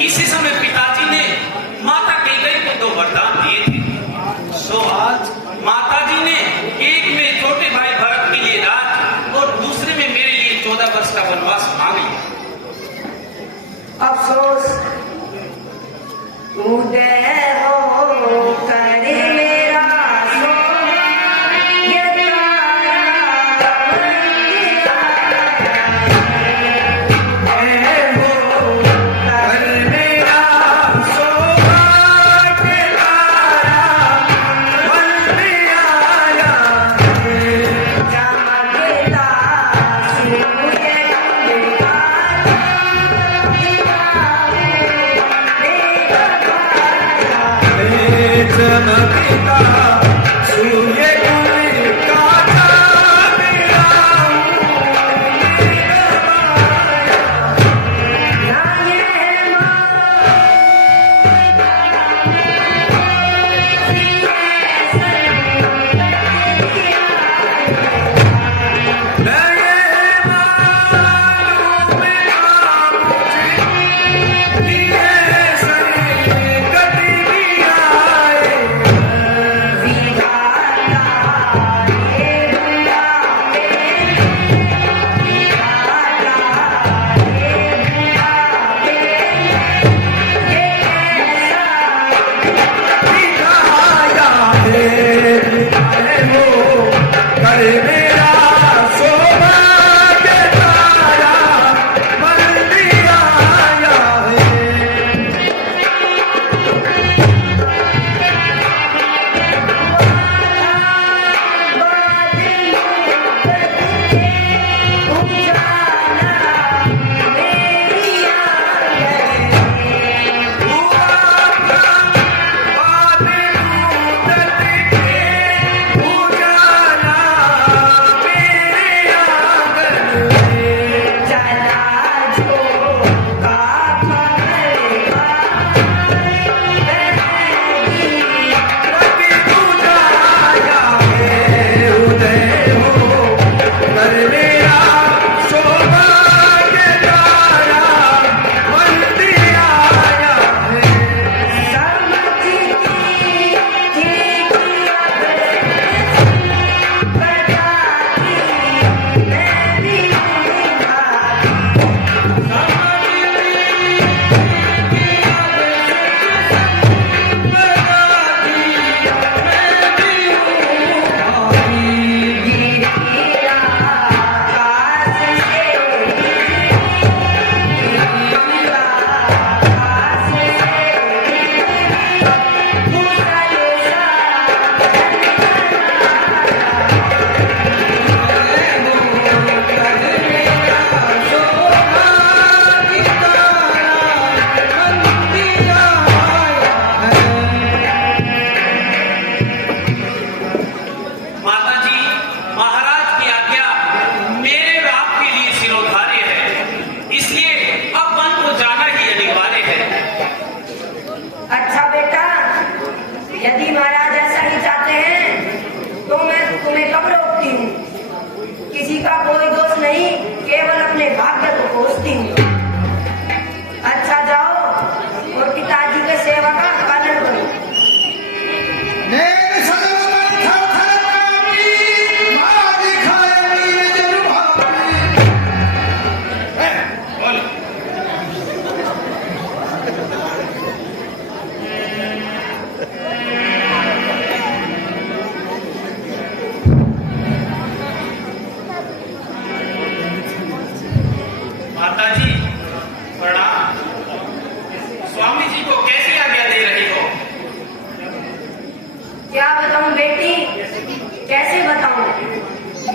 किसी समय पिताजी ने माता कैकेयी को 2 वरदान दिए थे। सो आज माताजी ने एक में छोटे भाई भरत के लिए राज और दूसरे में मेरे लिए 14 वर्ष का वनवास मांग लिया। अफसोस उदय हो करे मेरा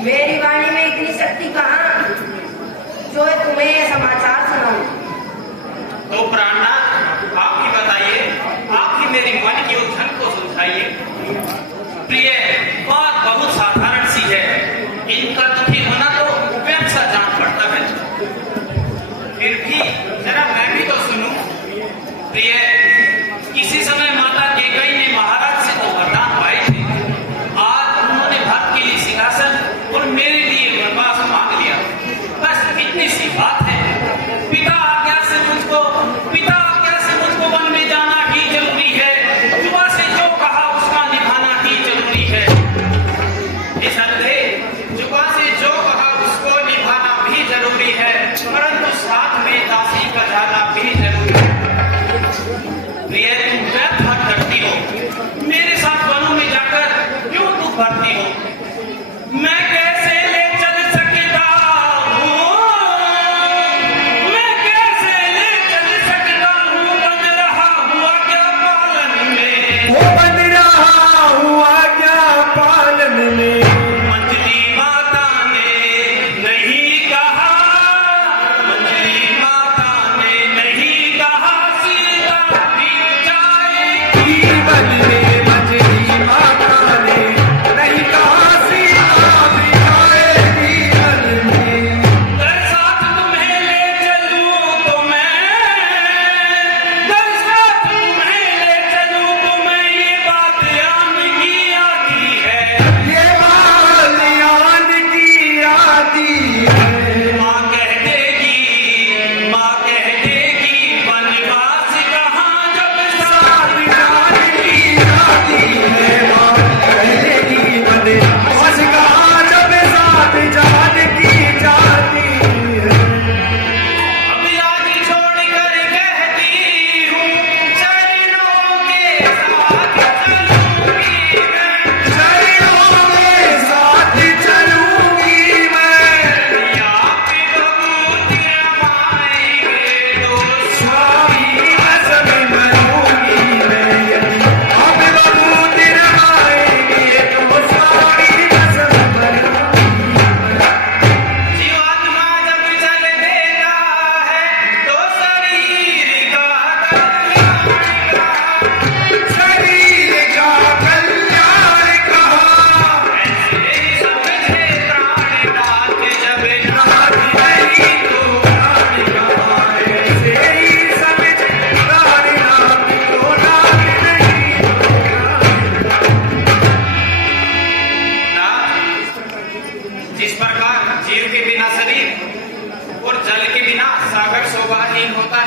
मेरी वाणी में इतनी शक्ति कहाँ जो है तुम्हें ये समाचार सुनाऊं। तो प्राणनाथ आप ही बताइए, आप ही मेरी मन की उलझन को सुलझाइए। प्रिय बात बहुत साधारण सी है, इनका दुखी होना तो व्यर्थ सा जान पड़ता है। फिर भी जरा मैं भी तो सुनूं। प्रिय, किसी समय माता कैकेयी ने महाराज से तो वरदान पाए थे। आज उन्होंने भक्त के लिए सिंहासन और मेरे लिए वनवास मांग लिया। बस इतनी सी बात है।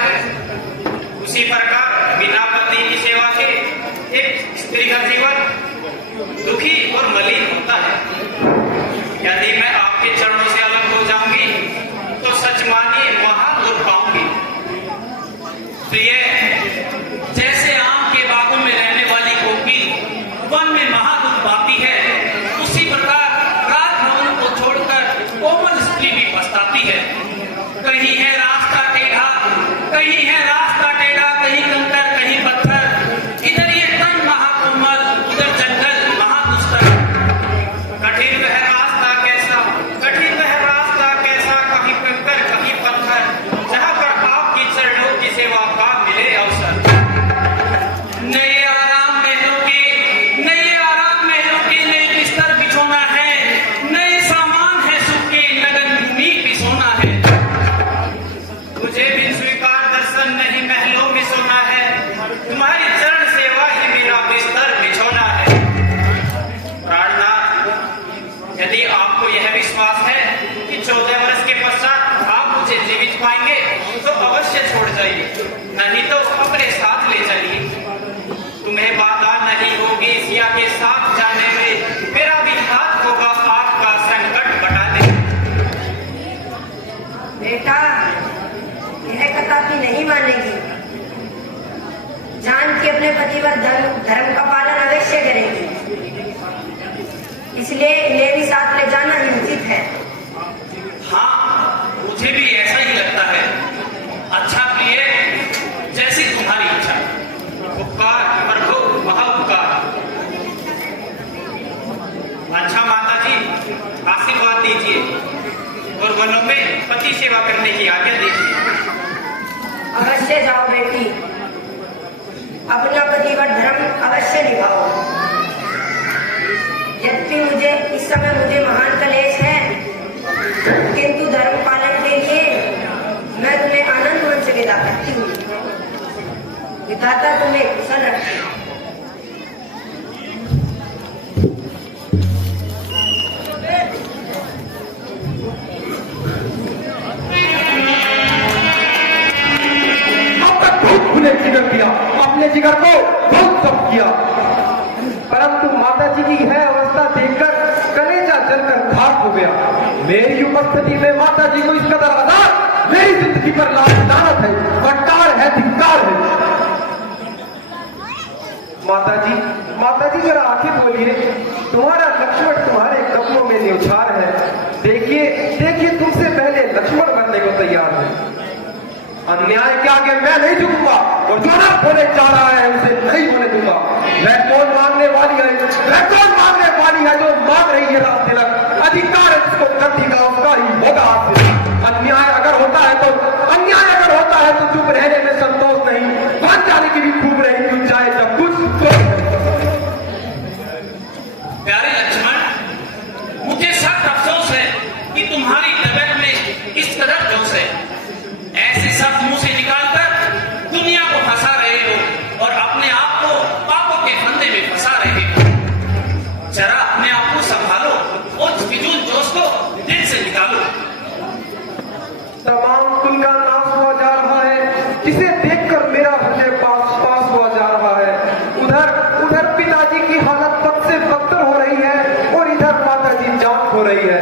है, उसी प्रकार बिना पति की सेवा के एक स्त्री का जीवन दुखी और मलिन होता है। यदि मैं आपके चरणों से अलग हो जाऊंगी तो सच मानिए महान दुख पाऊंगी। प्रिय, जैसे आम के बागों में रहने वाली कोकी वन में महादुख पाती है, उसी प्रकार राजभवन को छोड़कर कोमल स्त्री भी पछताती है। कहीं है रास्ता टेढ़ा, कहीं है रास्ता टेढ़ा, कहीं कंकर, कहीं पत्थर, इधर ये तन महाकोमल, उधर जंगल महादुस्तर। कठिन वह रास्ता कैसा, कठिन वह रास्ता कैसा, कहीं कंकर, कहीं पत्थर, जहां पर आपकी चरणों की सेवा का मिले अवसर। नए आराम महलों के, नए आराम महलों के नए बिस्तर बिछोना है, नए सामान है सुख के, नगन भूमि भी सोना है। मुझे बिन स्वीकार दर्शन नहीं महलों में सोना है, तुम्हारी चरण सेवा ही मेरा बिस्तर बिछोना है। प्राणनाथ, यदि आपको यह विश्वास है कि 14 वर्ष के पश्चात आप मुझे जीवित पाएंगे तो अवश्य छोड़ जाइए, नहीं तो अपने साथ ले चलिए। तुम्हें बाधा नहीं होगी सिया के साथ जाने में, मेरा भी हाथ होगा आपका संकट घटाने में। बेटा, यह कदापि नहीं मानेगी। जान के अपने पतिव्रत धर्म का पालन अवश्य करेगी, इसलिए इन्हें भी साथ ले जाना ही उचित है। हाँ, मुझे भी ऐसा ही लगता है। अच्छा प्रिय, जैसी तुम्हारी इच्छा। उपकार प्रभु, महाउपकार। अच्छा माता जी, आशीर्वाद दीजिए और वनों में पति सेवा करने की आज्ञा दीजिए। अवश्य जाओ बेटी, अपना पतिव्रत धर्म अवश्य निभाओ। यद्यपि मुझे इस समय महान कलेश है, किंतु धर्म पालन के लिए मैं तुम्हें आनंद मन से विदा करती हूँ। विधाता तुम्हें कुशल रखे। जिगर किया, अपने जिगर को बहुत सब किया, परंतु माता जी की यह अवस्था देखकर कलेजा जलकर खाक हो गया। मेरी उपस्थिति में माता जी को इस कदर आजाद, मेरी जिंदगी पर लानत है, फटकार है, धिक्कार है। माता जी जरा आंखें खोलिए, तुम्हारा लक्ष्मण तुम्हारे कदमों में न्यौछार है। देखिए तुमसे पहले लक्ष्मण बनने को तैयार है। अन्याय के आगे मैं नहीं झुकूंगा और जो ना होने जा रहा है उसे नहीं होने दूंगा। मैं कौन मांगने वाली है, जो मांग रही है राम तिलक। अधिकार है जिसको गति का उसका ही होगा हासिल। अन्याय अगर होता है तो चुप रहने में संतोष नहीं, बात जाने की भी खूब रही क्यों चाहे जब कुछ तो। प्यारे लक्ष्मण, मुझे सख्त अफसोस है कि तुम्हारी तबीयत में इस कदर जोश है। ऐसे शब्द मुंह से निकालकर दुनिया को फंसा रहे हो और अपने आप को पापों के फंदे में फंसा रहे हो। जरा अपने आप को संभालो और फिजूल जोश को दिल से निकालो। तमाम कुल का नाश हुआ जा रहा है, जिसे देखकर मेरा हृदय पास हुआ जा रहा है। उधर पिताजी की हालत वक्त से बदतर हो रही है और इधर माता जी जान हो रही है।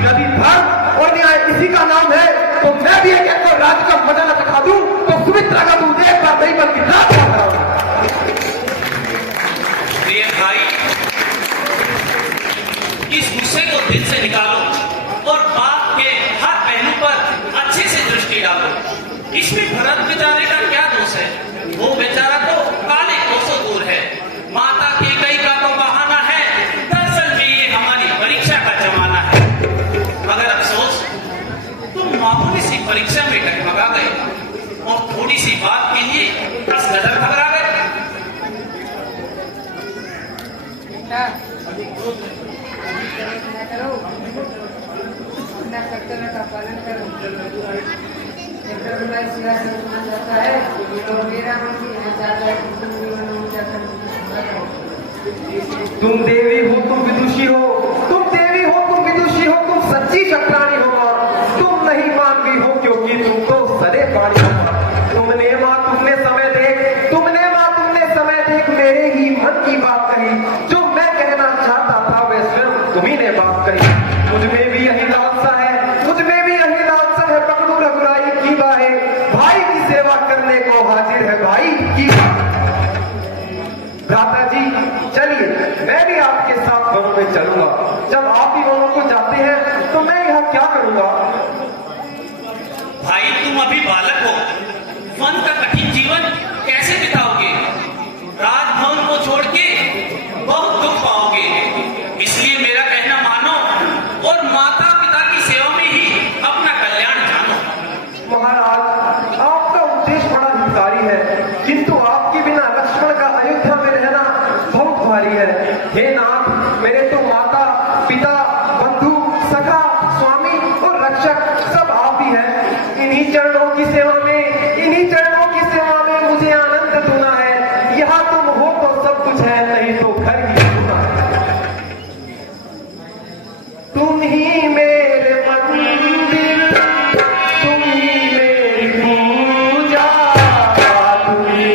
यदि धर्म और न्याय इसी का नाम है तो मैं भी एक राज का मजा न दिखा दूं तो सुमित्रा का दूध एक बार नहीं बल्कि रात का कराऊंगा। प्रिय भाई, इस गुस्से को दिल से निकालो और बात के हर पहलू पर अच्छे से दृष्टि डालो। इसमें भरत बेचारे का क्या दोष है? वो बेचारा तो काले कोसों दूर है। माता की कई का तो बहाना है, दरअसल में ये हमारी परीक्षा का जमाना है। मगर अफसोस, तुम मामूली सी परीक्षा में डगमगा गए और थोड़ी सी बात के लिए दस कदर घबरा गए। अपना कर्तव्य का पालन करो। जाता है तो मेरा चाहता है कि तुम देवी हो, तुम विदुषी हो, तुम सच्ची चक्रानी हो। तुम नहीं मानवी हो क्योंकि तुम तो सरे पानी हो। तुमने माँ तुमने समय देख मेरे ही मन की बात कही। जो मैं कहना चाहता था वह स्वयं तुम्ही ने बात कही। मुझ में भी यही लालसा है, पकड़ू रघुराई की बाहें, भाई की सेवा करने को हाजिर है भाई की। भ्राता जी चलिए, मैं भी आपके साथ वनों में चलूंगा। जब आप ही वनों को जाते हैं तो मैं यहाँ क्या करूंगा? भाई तुम अभी बालक हो, वन का कठिन जीवन कैसे बिताओगे? राजभवन को छोड़ के बहुत दुख पाओगे। इसलिए मेरा कहना मानो और माता पिता की सेवा में ही अपना कल्याण जानो। महाराज आपका उद्देश्य बड़ा हितकारी है, किंतु आपके बिना लक्ष्मण का अयोध्या में रहना बहुत भारी है। हे नाथ, मेरे तो माता पिता बंधु सखा स्वामी और रक्षक सब आप ही हैं। इन्हीं चरणों की सेवा में मुझे आनंद दूना है। यहाँ तुम हो तो सब कुछ है, नहीं तो घर ही सुना है। तुम ही मेरे मंदिर, तुम ही मेरी पूजा, तुम ही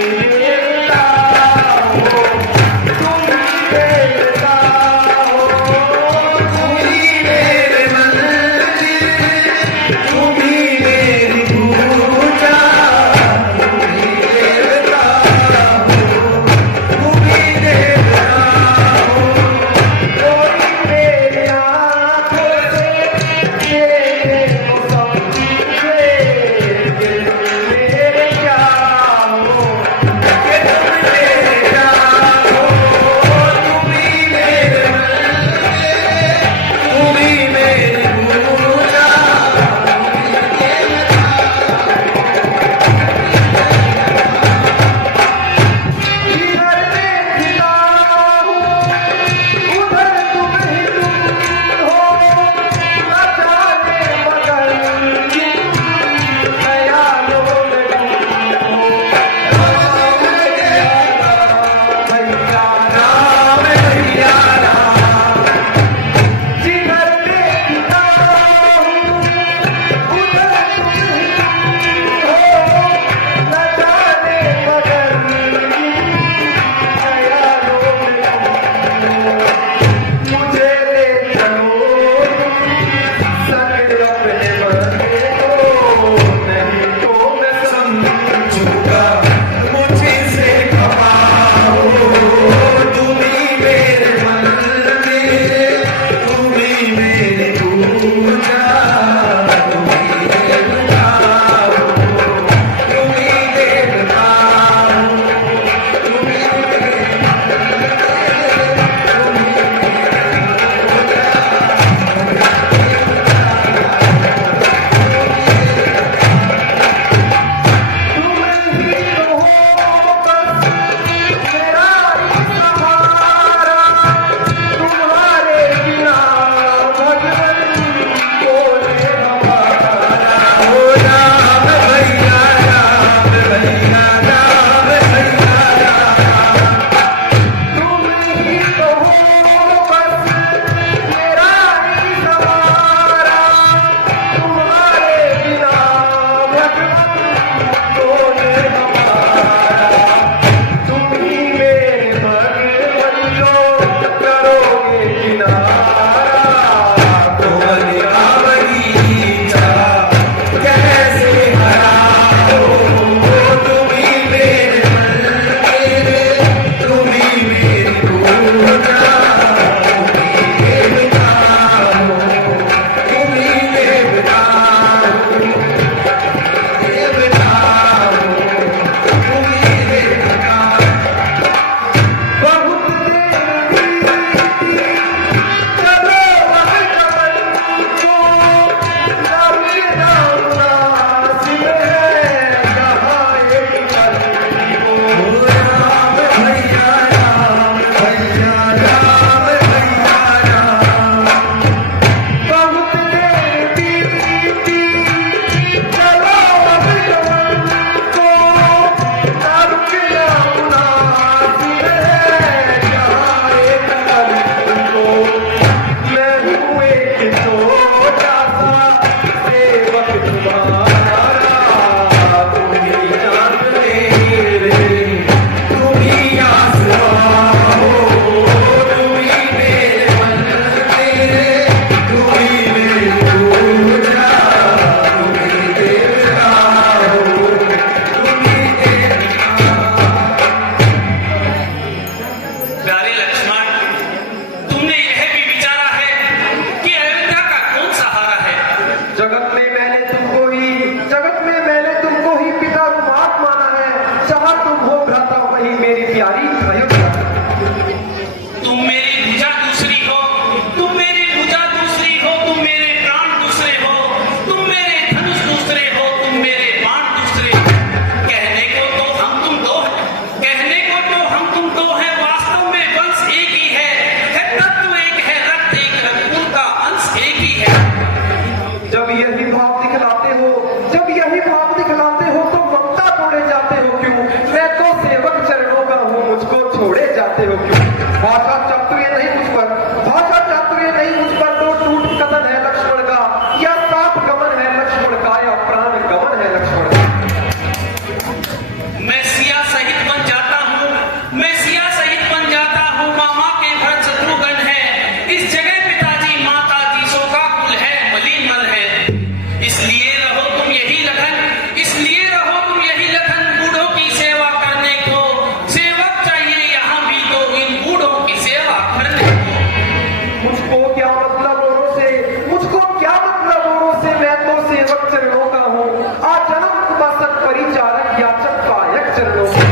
तारक याचक कायक चरणों में।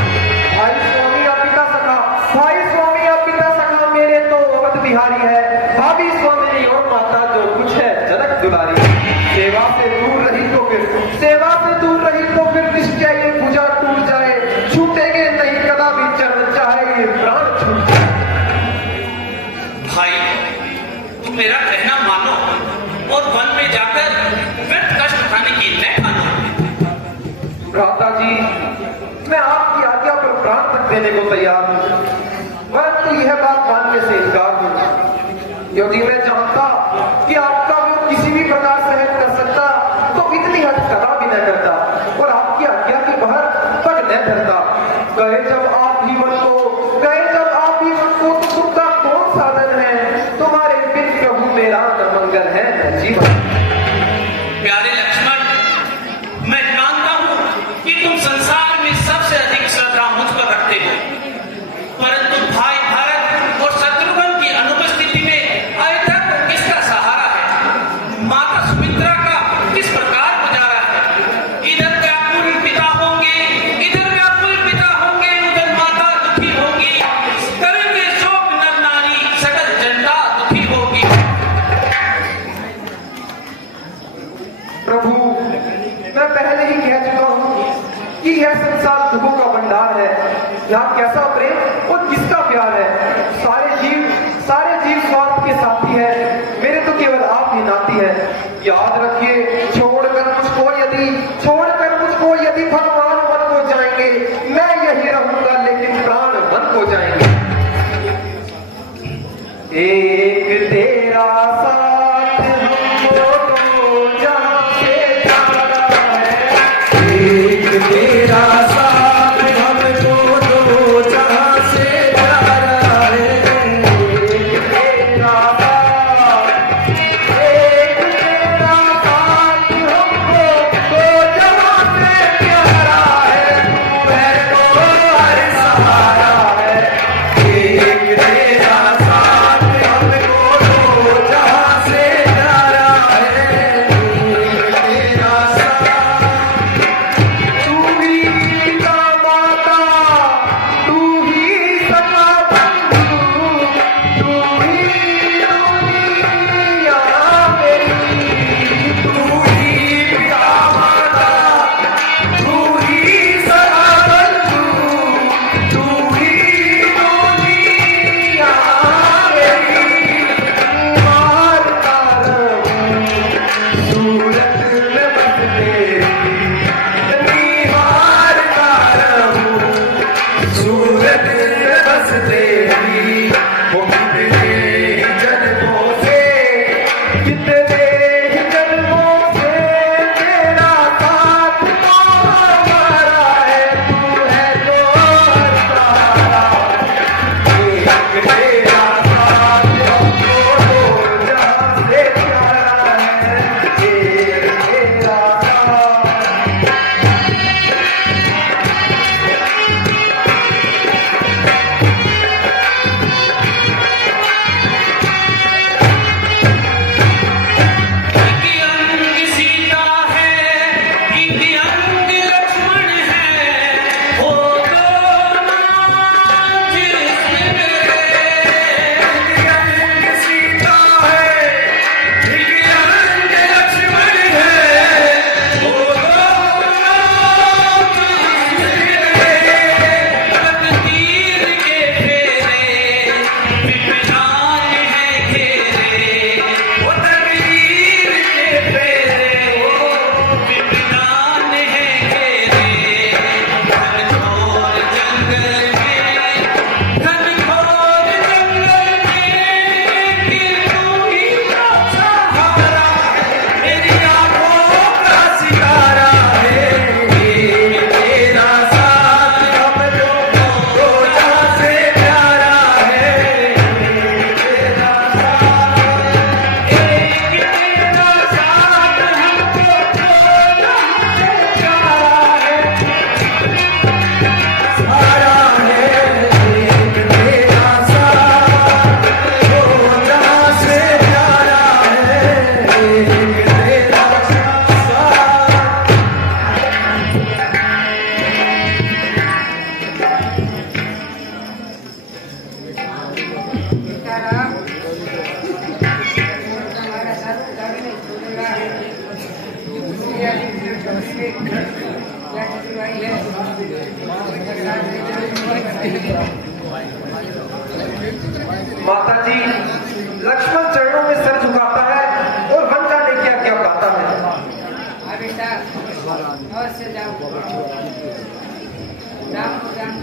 भाई स्वामी या पिता सखा, भाई स्वामी या पिता सखा मेरे तो अवध बिहारी है। भाभी स्वामी और माता जो कुछ है जनक दुलारी। सेवा से दूर रही तो फिर, सेवा से दूर रही तो फिर निश्चय ये पूजा टूट जाए। छूटेंगे नहीं कदापि चरण, चाहे ये प्राण छूट जाए। भाई तुम मेरा कहना मानो और वन में जाकर व्यर्थ कष्ट उठाने की न ठानो। भ्राता जी, मैं आपकी आज्ञा पर प्राण तक देने को तैयार हूँ, परंतु यह बात मानने से इनकार हूँ। यदि मैं जानता कि आपका विरोध किसी भी प्रकार सहन कर सकता तो इतनी हद कदा भी न करता और आपकी आज्ञा के बाहर पग न धरता। गए जब आप ही मन को, गए जब आप ही मन को, तो सुख का कौन साधन है? तुम्हारे बिन प्रभु मेरा न मंगल है न जीवन। प्यारे लक्ष्मण, मैं जानता हूं कि तुम संसार में सबसे अधिक श्रद्धा मुझ पर रखते हो, परंतु भाई भरत और शत्रुघ्न की अनुपस्थिति में अयोध्या को किसका सहारा है? माता सुमित्रा का किस प्रकार गुजारा है? इधर व्याकुल पिता होंगे, इधर व्याकुल पिता होंगे, उधर माता दुखी होगी, करेंगे शोक नर नारी, सकल जनता दुखी होगी। प्रभु, मैं पहले ही कह चुका हूँ कि यह संसार दुखों का भंडार है। यहाँ कैसा प्रेम और किसका प्यार है? सारे जीव स्वार्थ के साथी है, मेरे तो केवल आप ही नाती है। याद रखिए, छोड़कर मुझको यदि भगवान वन को जाएंगे, मैं यही रहूंगा लेकिन प्राण वन को जाएंगे। एक तेरा साथ हमको तो जहां से जाना है, एक तेरा साथ हमको तो जहां माता जी, लक्ष्मण चरणों में सर झुकाता है और वन जाने की आज्ञा पाता है। बेटा और से जाओ राम राम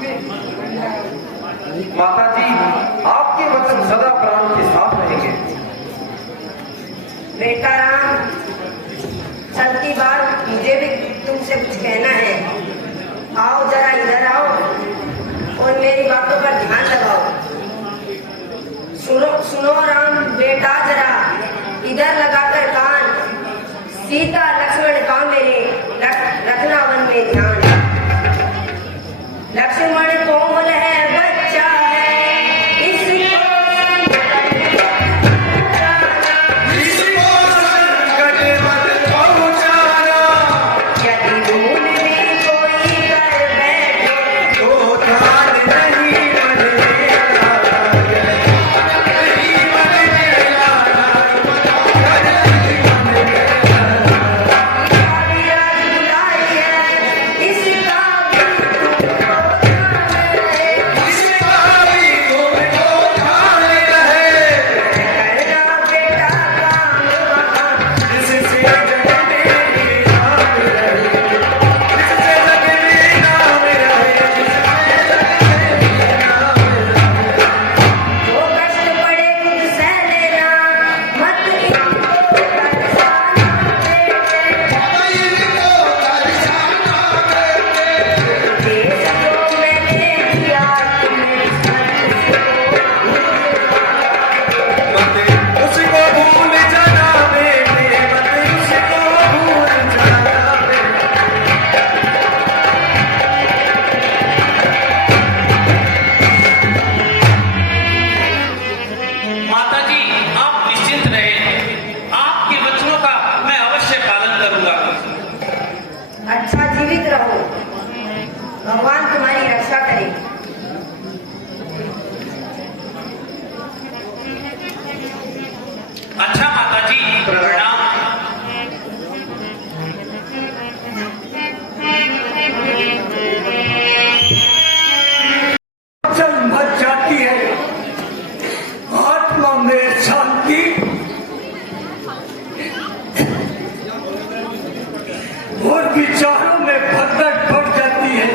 में माता जी, आपके वचन सदा प्राण के साथ रहेंगे। बेटा राम, चलती बार मुझे भी तुमसे कुछ कहना है। आओ जरा इधर आओ और मेरी बातों पर ध्यान लगाओ। सुनो सुनो राम बेटा, जरा इधर लगाकर कान। सीता लक्ष्मण का मेरे रखना वन में ध्यान। लक्ष्मण कोमल है बच्चा है, इसको संकट मत पहुंचाना, यदि भूल भी कोई कर बैठे तो ध्यान नहीं मन में लाना, नहीं मन में लाना, नहीं मन में लाना। आज बुलाई है, इसका भी तुमको इसका भी तुमको ध्यान रहे, करना बेटा काम वहाँ। जिससे जग में नाम रहे, जिससे जग में नाम रहे, जो कष्ट पड़े खुद सह लेना, मत इनको तरसाना बेटे। देश जो मैंने दिया तुम्हें मत उसको भूल जाना बेटे, मत उसको भूल जाना बेटे। माता जी, आप निश्चिंत रहें। आपके वचनों का मैं अवश्य पालन करूंगा। अच्छा जीवित रहो, भगवान तुम्हारी रक्षा करे। अच्छा माता जी, प्रणाम। चल मच जाती है आत्मा में शांति, और विचारों में भगदड़ बढ़ जाती है।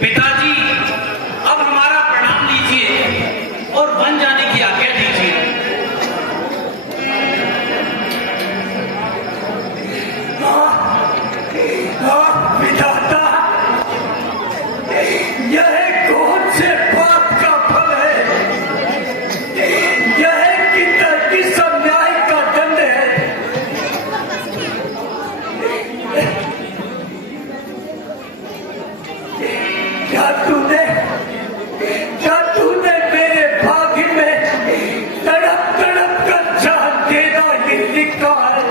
पिताजी, अब हमारा प्रणाम लीजिए और वन जाने की आज्ञा दीजिए। विधाता, यह कौन से पाप का फल है? यह किस अन्याय का दंड है? क्या तूने मेरे भाग्य में तड़प तड़प कर जान देना ही लिखा है?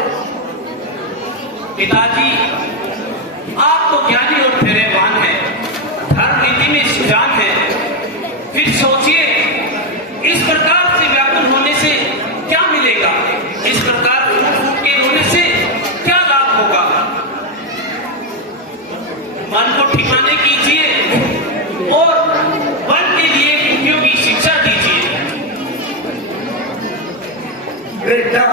पिताजी, आप तो ज्ञानी और धैर्यवान हैं, धर्म नीति में सुजान हैं। फिर सोचिए, इस प्रकार से व्याकुल होने से क्या मिलेगा? इस प्रकार फूट फूट के रोने से क्या लाभ होगा? मन को ठिकाने कीजिए और वन के लिए उपयोगी शिक्षा दीजिए। बेटा,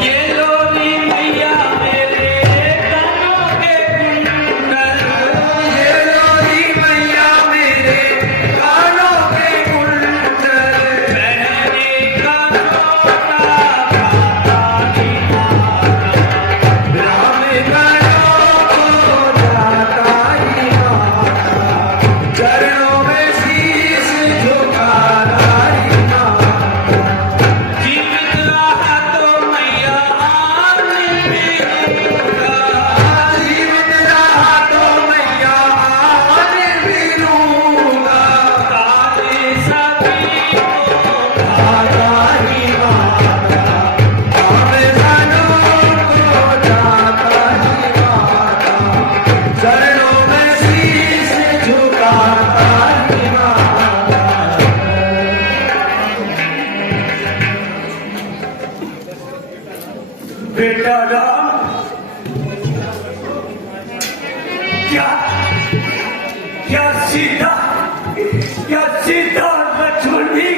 ये लोरी मैया मेरे सीता लक्ष्मण भी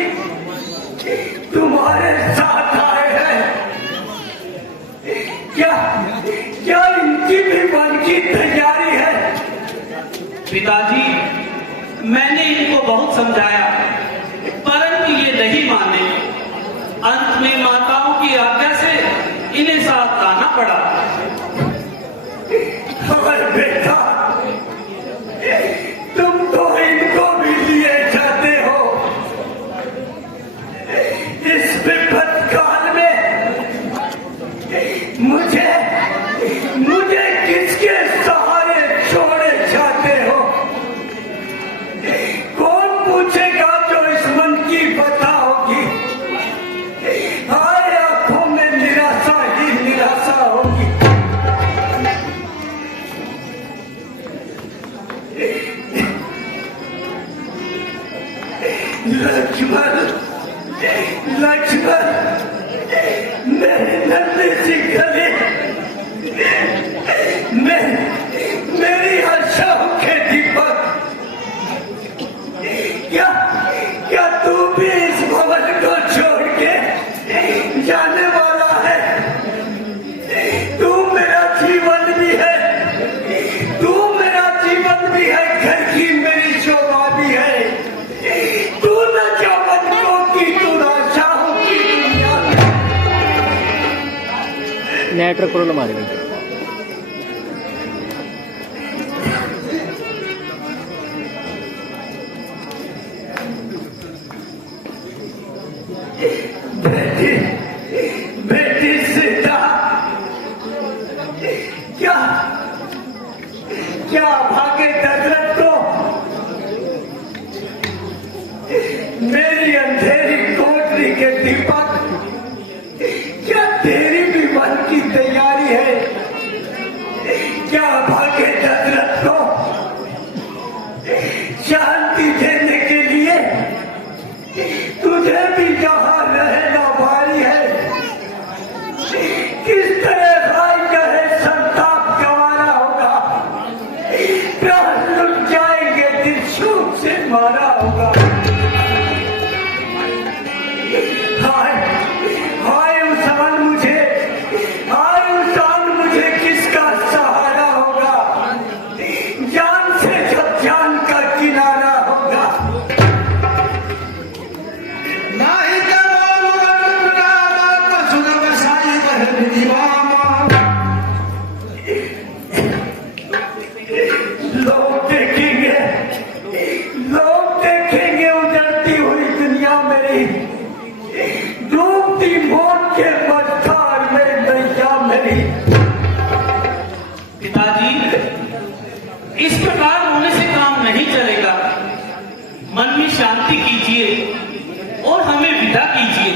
तुम्हारे साथ आए हैं? क्या इनकी भी मन की तैयारी है? पिताजी, मैंने इनको बहुत समझाया, परंतु ये नहीं माने। अंत में माताओं की आज्ञा से इन्हें साथ लाना पड़ा। और बेटा, तुम तो इनको भी लिए जाते हो। इस विपद काल में मुझे किसके सहारे छोड़े जाते हो? कौन पूछेगा जो इस मन की बता होगी? हमारे आंखों में निराशा ही निराशा होगी। लक्ष्मण, मेरे नन्हे सी गले, मेरी आशाओं के दीपक, क्या तू भी इस भवन को छोड़ के जाने वाला है? तू मेरा जीवन भी है, घर की मेरी शोभा भी है। तू न जावन को की तू आशाओं की दुनिया नेटवर्क प्रॉब्लम आ रही है। बेटी सीता, क्या भागे दशरथ को मेरी अंधेरी कोठरी के दीपक? क्या तेरी भी मन की तैयारी है? क्या भागे दशरथ को शांति देने के लिए तुझे भी जहां रहना भारी है? किस तरह भाई कहे संताप गंवारा होगा, प्राण लुट जाएंगे, दिल शूट से मारा होगा। हाय उसान मुझे किसका सहारा होगा? जान से जब जान का किनारा होगा। लोग देखेंगे उजड़ती हुई दुनिया मेरी, डूबती मौत के मझधार में नैया मेरी। पिताजी, इस प्रकार होने से काम नहीं चलेगा। मन में शांति कीजिए और हमें विदा कीजिए।